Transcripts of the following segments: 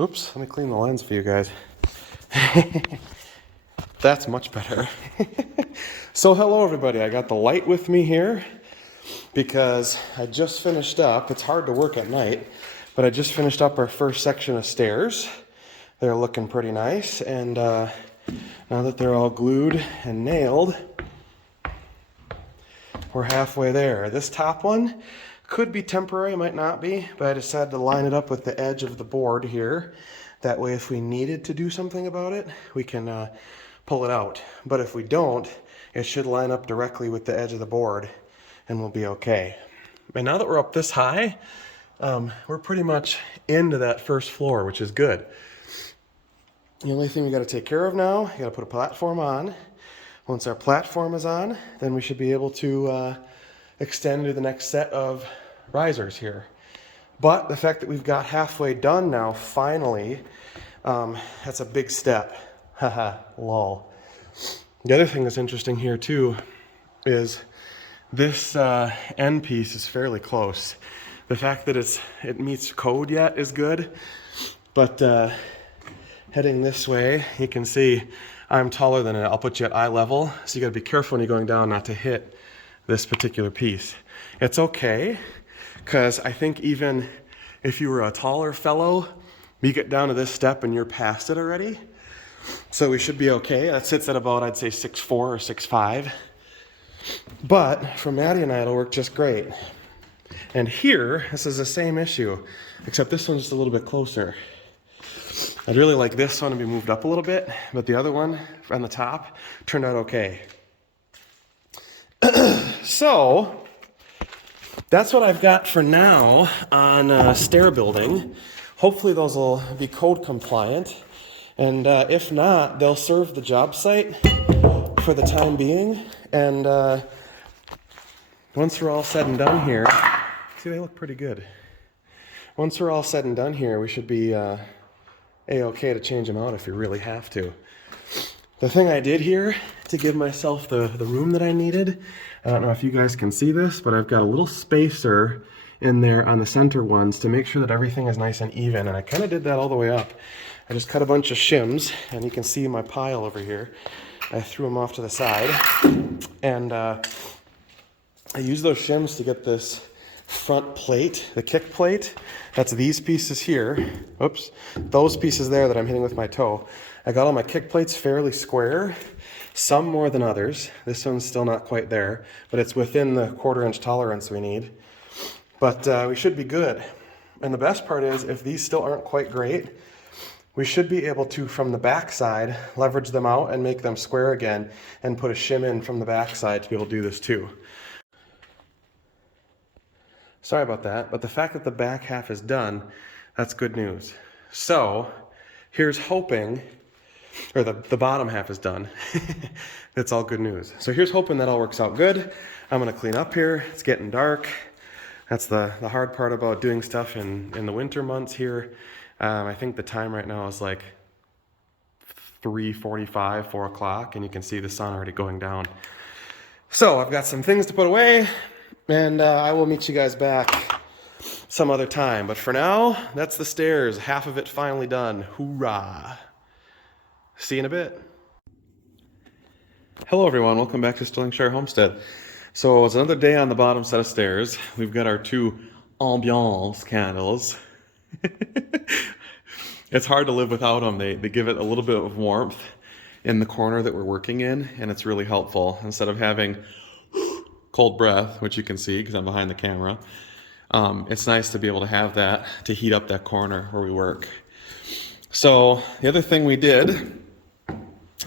Oops, let me clean the lens for you guys. That's much better. So hello everybody, I got the light with me here because I just finished up. It's hard to work at night, but I just finished up our first section of stairs. They're looking pretty nice, and now that they're all glued and nailed, we're halfway there. This top one could be temporary, might not be, but I decided to line it up with the edge of the board here. That way if we needed to do something about it, we can pull it out. But if we don't, it should line up directly with the edge of the board and we'll be okay. And now that we're up this high, we're pretty much into that first floor, which is good. The only thing we got to take care of now, you got to put a platform on. Once our platform is on, then we should be able to extend to the next set of risers here. But the fact that we've got halfway done now, finally, that's a big step. Haha, lol. The other thing that's interesting here too is this end piece is fairly close. The fact that it meets code yet is good, but heading this way, you can see I'm taller than it. I'll put you at eye level, so you gotta be careful when you're going down not to hit this particular piece. It's okay, because I think even if you were a taller fellow, you get down to this step and you're past it already. So we should be okay. That sits at about, I'd say 6'4" or 6'5". But for Maddie and I, it'll work just great. And here, this is the same issue, except this one's just a little bit closer. I'd really like this one to be moved up a little bit, but the other one on the top turned out okay. So that's what I've got for now on stair building. Hopefully those will be code compliant, and if not, they'll serve the job site for the time being. And once we're all said and done here, see, they look pretty good. Once we're all said and done here, we should be a-okay to change them out if you really have to. The thing I did here to give myself the room that I needed, I don't know if you guys can see this, but I've got a little spacer in there on the center ones to make sure that everything is nice and even, and I kind of did that all the way up. I just cut a bunch of shims, and you can see my pile over here. I threw them off to the side, and I used those shims to get this front plate, the kick plate. That's these pieces here. Oops. Those pieces there that I'm hitting with my toe. I got all my kick plates fairly square, some more than others. This one's still not quite there, but it's within the 1/4 inch tolerance we need. But we should be good. And the best part is, if these still aren't quite great, we should be able to, from the back side, leverage them out and make them square again and put a shim in from the back side to be able to do this too. Sorry about that, but the fact that the back half is done, that's good news. So here's hoping, or the bottom half is done. That's all good news. So here's hoping that all works out good. I'm gonna clean up here. It's getting dark. That's the hard part about doing stuff in the winter months here. I think the time right now is like 3:45, 4 o'clock, and you can see the sun already going down. So I've got some things to put away, and I will meet you guys back some other time. But for now, that's the stairs. Half of it finally done. Hoorah! See you in a bit. Hello everyone, welcome back to Stillingshire Homestead. So it's another day on the bottom set of stairs. We've got our 2 ambiance candles. It's hard to live without them. They give it a little bit of warmth in the corner that we're working in, and it's really helpful. Instead of having cold breath, which you can see because I'm behind the camera, it's nice to be able to have that to heat up that corner where we work. So the other thing we did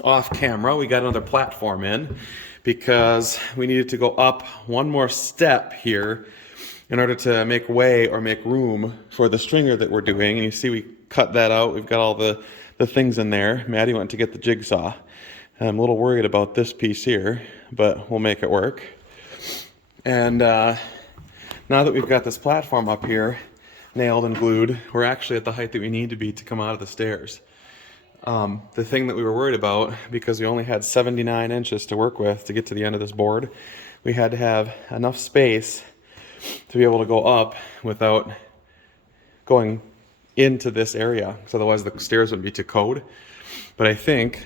off camera, we got another platform in because we needed to go up one more step here in order to make way or make room for the stringer that we're doing. And you see we cut that out. We've got all the things in there. Maddie went to get the jigsaw. I'm a little worried about this piece here, but we'll make it work. And now that we've got this platform up here, nailed and glued, we're actually at the height that we need to be to come out of the stairs. The thing that we were worried about, because we only had 79 inches to work with to get to the end of this board, we had to have enough space to be able to go up without going into this area, because otherwise the stairs would be to code. But I think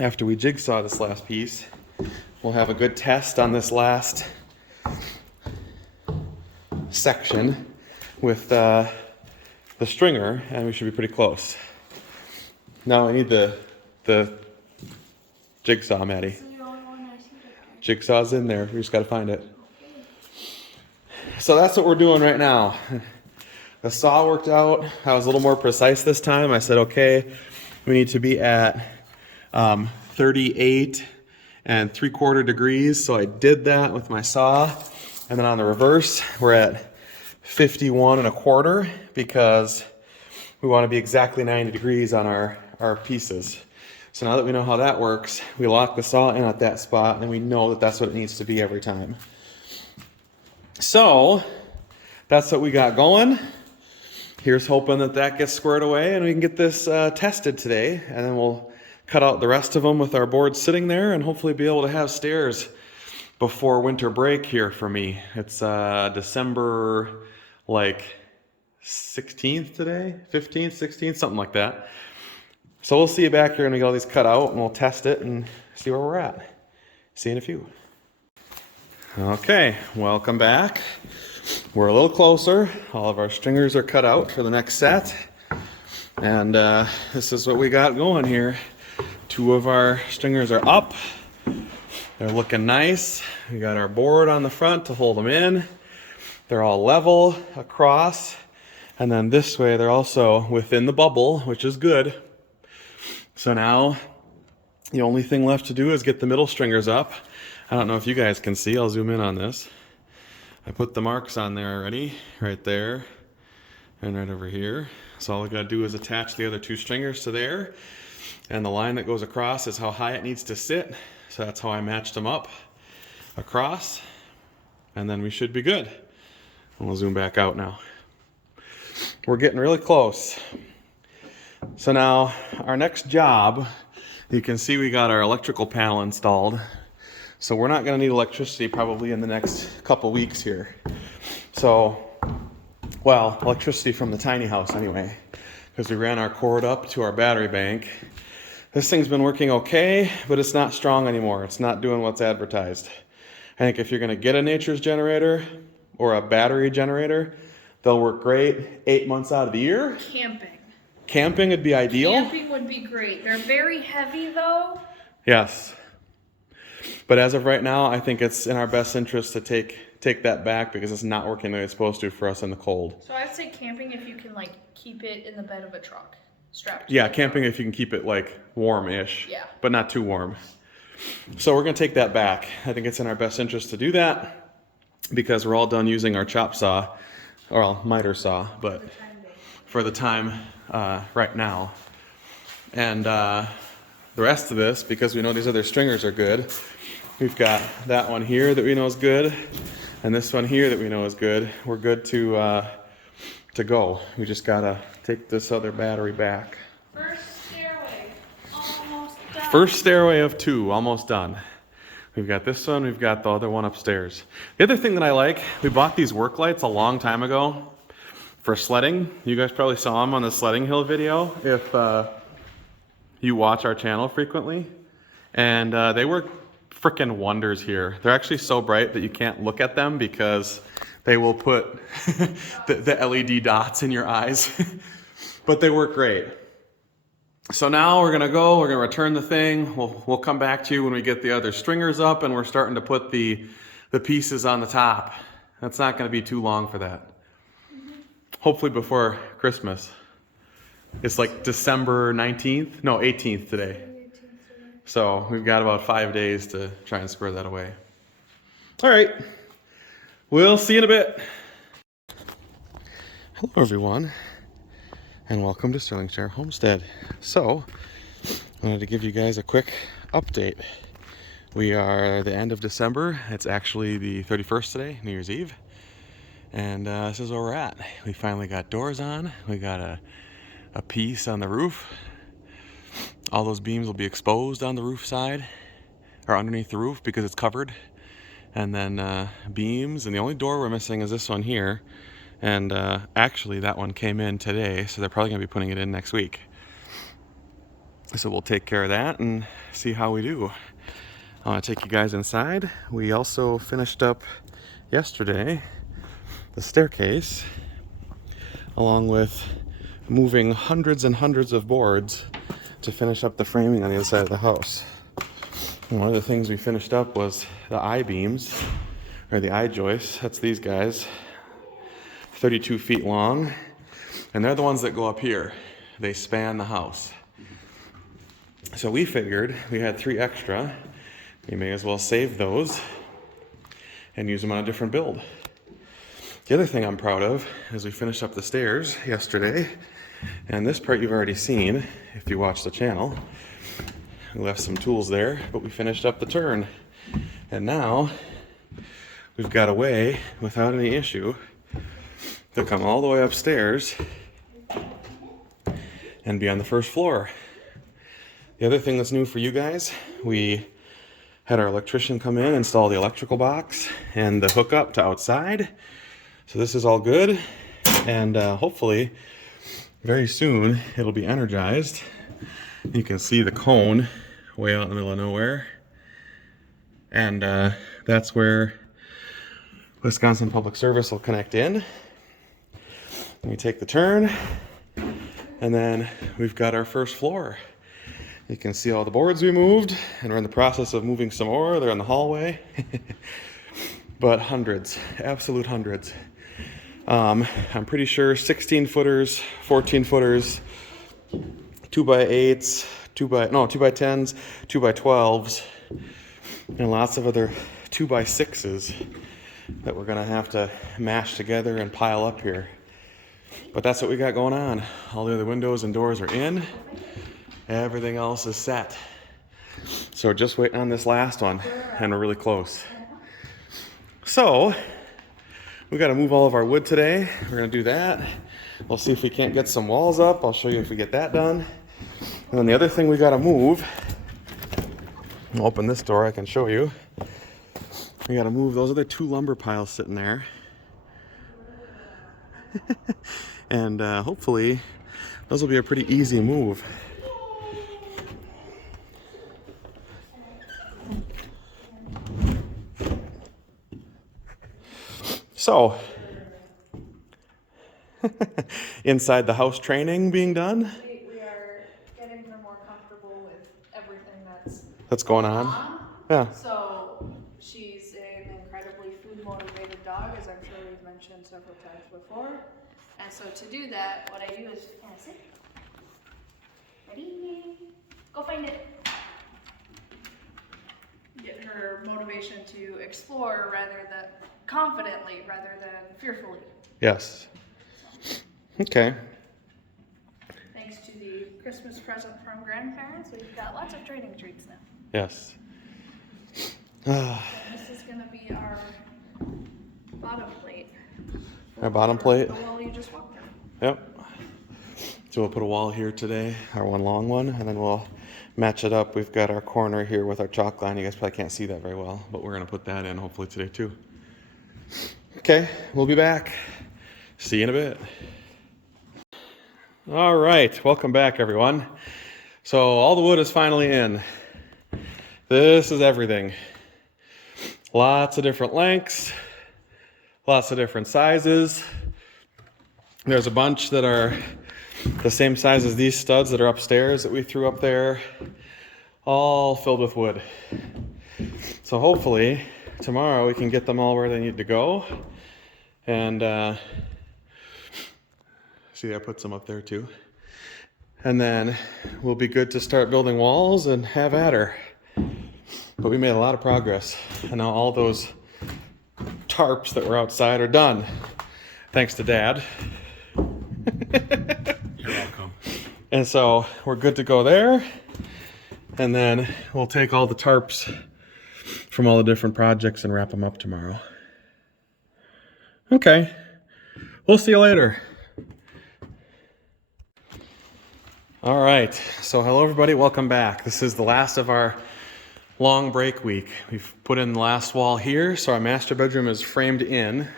after we jigsaw this last piece, we'll have a good test on this last section with the stringer, and we should be pretty close. Now I need the jigsaw, Maddie. Jigsaw's in there. We just got to find it. So that's what we're doing right now. The saw worked out. I was a little more precise this time. I said, okay, we need to be at 38 3/4 degrees. So I did that with my saw. And then on the reverse, we're at 51 1/4 because we want to be exactly 90 degrees on our pieces. So now that we know how that works, we lock the saw in at that spot, and we know that that's what it needs to be every time. So that's what we got going. Here's hoping that that gets squared away and we can get this tested today, and then we'll cut out the rest of them with our boards sitting there and hopefully be able to have stairs before winter break here for me. It's December like 16th today, 15th, 16th, something like that. So we'll see you back here when we get all these cut out, and we'll test it and see where we're at. See you in a few. Okay, welcome back. We're a little closer. All of our stringers are cut out for the next set. And this is what we got going here. 2 of our stringers are up. They're looking nice. We got our board on the front to hold them in. They're all level across. And then this way, they're also within the bubble, which is good. So now the only thing left to do is get the middle stringers up. I don't know if you guys can see. I'll zoom in on this. I put the marks on there already, right there and right over here. So all I gotta do is attach the other 2 stringers to there. And the line that goes across is how high it needs to sit. So that's how I matched them up across. And then we should be good. And we'll zoom back out now. We're getting really close. So now our next job, you can see we got our electrical panel installed. So we're not going to need electricity probably in the next couple weeks here. So, well, electricity from the tiny house anyway, because we ran our cord up to our battery bank. This thing's been working okay, but it's not strong anymore. It's not doing what's advertised. I think if you're going to get a nature's generator or a battery generator, they'll work great 8 months out of the year. Camping would be ideal. Camping would be great. They're very heavy though. Yes. But as of right now, I think it's in our best interest to take that back because it's not working the way it's supposed to for us in the cold. So I'd say camping if you can like keep it in the bed of a truck. Strapped. Yeah, camping if you can keep it like warm-ish. Yeah. But not too warm. So we're going to take that back. I think it's in our best interest to do that because we're all done using our chop saw, or miter saw, but for the time right now. And the rest of this, because we know these other stringers are good, we've got that one here that we know is good, and this one here that we know is good. We're good to go. We just gotta take this other battery back. First stairway, almost done. First stairway of 2, almost done. We've got this one, we've got the other one upstairs. The other thing that I like, we bought these work lights a long time ago for sledding. You guys probably saw them on the sledding hill video if you watch our channel frequently. And they work frickin' wonders here. They're actually so bright that you can't look at them because they will put the LED dots in your eyes. But they work great. So now we're gonna return the thing. We'll come back to you when we get the other stringers up and we're starting to put the pieces on the top. That's not gonna be too long for that. Hopefully before Christmas. It's like December 19th? No, 18th today. So we've got about 5 days to try and square that away. All right. We'll see you in a bit. Hello, everyone, and welcome to Sterlingshire Homestead. So, I wanted to give you guys a quick update. We are the end of December. It's actually the 31st today, New Year's Eve. And this is where we're at. We finally got doors on. We got a piece on the roof. All those beams will be exposed on the roof side, or underneath the roof because it's covered. And then beams, and the only door we're missing is this one here. And actually that one came in today, so they're probably gonna be putting it in next week. So we'll take care of that and see how we do. I want to take you guys inside. We also finished up yesterday the staircase, along with moving hundreds and hundreds of boards to finish up the framing on the inside of the house. And one of the things we finished up was the I-beams, or the I-joists. That's these guys, 32 feet long, and they're the ones that go up here. They span the house. So we figured we had 3 extra. We may as well save those and use them on a different build. The other thing I'm proud of is we finished up the stairs yesterday, and this part you've already seen if you watch the channel. We left some tools there, but we finished up the turn. And now we've got a way, without any issue, to come all the way upstairs and be on the first floor. The other thing that's new for you guys, we had our electrician come in, install the electrical box and the hookup to outside. So this is all good, and hopefully very soon it'll be energized. You can see the cone way out in the middle of nowhere, and that's where Wisconsin Public Service will connect in. We take the turn, and then we've got our first floor. You can see all the boards we moved, and we're in the process of moving some more. They're in the hallway. But hundreds, absolute hundreds. I'm pretty sure 16 footers, 14 footers, 2x8s, 2x10s, 2x12s, and lots of other 2x6s that we're gonna have to mash together and pile up here. But that's what we got going on. All the other windows and doors are in. Everything else is set. So just waiting on this last one, and we're really close. So we got to move all of our wood today. We're gonna do that. We'll see if we can't get some walls up. I'll show you if we get that done. And then the other thing we got to move, I'll open this door, I can show you. We got to move those other 2 lumber piles sitting there. And hopefully those will be a pretty easy move. So, inside the house training being done? We are getting her more comfortable with everything That's going on? Yeah. So she's an incredibly food motivated dog, as I'm sure we've mentioned several times before. And so to do that, what I do is kind of sit. Ready? Go find it. Get her motivation to explore confidently rather than fearfully. Yes. Okay. Thanks to the Christmas present from grandparents, we've got lots of training treats now. Yes. So this is going to be our bottom plate. Our bottom plate? The wall you just walked through. Yep. So we'll put a wall here today, our one long one, and then we'll match it up. We've got our corner here with our chalk line. You guys probably can't see that very well, but we're going to put that in hopefully today too. Okay, we'll be back. See you in a bit. All right, welcome back everyone. So all the wood is finally in. This is everything. Lots of different lengths, lots of different sizes. There's a bunch that are the same size as these studs that are upstairs that we threw up there, all filled with wood. So hopefully tomorrow we can get them all where they need to go. And see, I put some up there too. And then we'll be good to start building walls and have at her. But we made a lot of progress. And now all those tarps that were outside are done. Thanks to Dad. You're welcome. And so we're good to go there. And then we'll take all the tarps from all the different projects and wrap them up tomorrow. Okay. We'll see you later. All right. So hello everybody. Welcome back. This is the last of our long break week. We've put in the last wall here. So our master bedroom is framed in.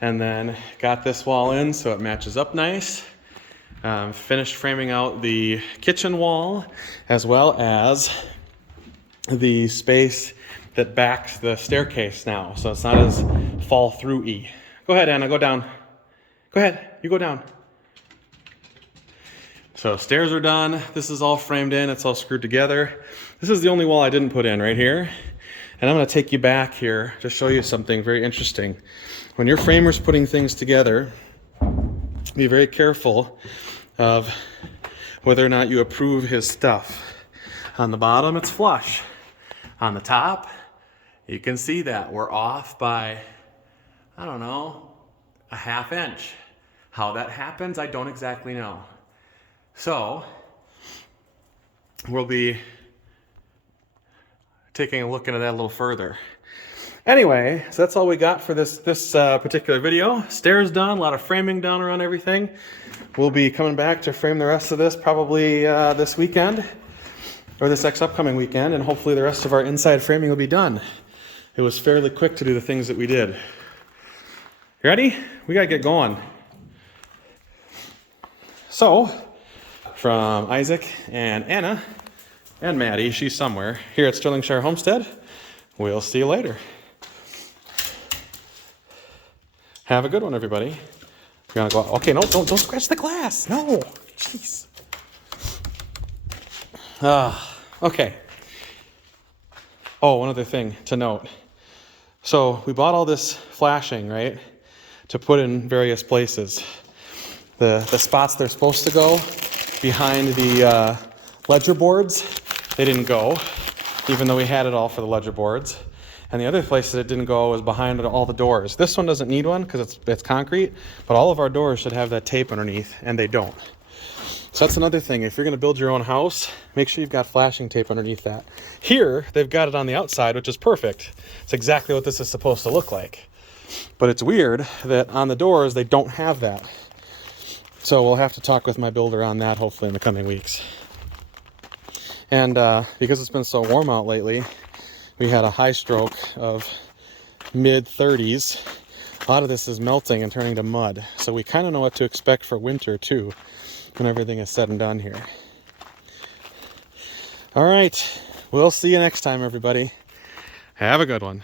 And then got this wall in so it matches up nice. Finished framing out the kitchen wall as well as the space that backs the staircase now, so it's not as fall through-y. Go ahead, Anna, go down. Go ahead, you go down. So stairs are done. This is all framed in, it's all screwed together. This is the only wall I didn't put in right here. And I'm gonna take you back here to show you something very interesting. When your framer's putting things together, be very careful of whether or not you approve his stuff. On the bottom, it's flush. On the top, you can see that we're off by, I don't know, a ½ inch. How that happens, I don't exactly know. So, we'll be taking a look into that a little further. Anyway, so that's all we got for this particular video. Stairs done, a lot of framing done around everything. We'll be coming back to frame the rest of this probably this weekend, or this next upcoming weekend, and hopefully the rest of our inside framing will be done. It was fairly quick to do the things that we did. You ready? We gotta get going. So, from Isaac and Anna and Maddie, she's somewhere, here at Sterlingshire Homestead, we'll see you later. Have a good one, everybody. We're gonna go. Okay, no, don't scratch the glass. No, jeez. Okay. Oh, one other thing to note. So we bought all this flashing, right, to put in various places. The spots they're supposed to go behind the ledger boards, they didn't go, even though we had it all for the ledger boards. And the other place that it didn't go was behind all the doors. This one doesn't need one because it's concrete, but all of our doors should have that tape underneath, and they don't. So that's another thing. If you're going to build your own house, make sure you've got flashing tape underneath that. Here, they've got it on the outside, which is perfect. It's exactly what this is supposed to look like. But it's weird that on the doors, they don't have that. So we'll have to talk with my builder on that, hopefully, in the coming weeks. And because it's been so warm out lately, we had a high stroke of mid-30s. A lot of this is melting and turning to mud. So we kind of know what to expect for winter, too, when everything is said and done here. All right. We'll see you next time, everybody. Have a good one.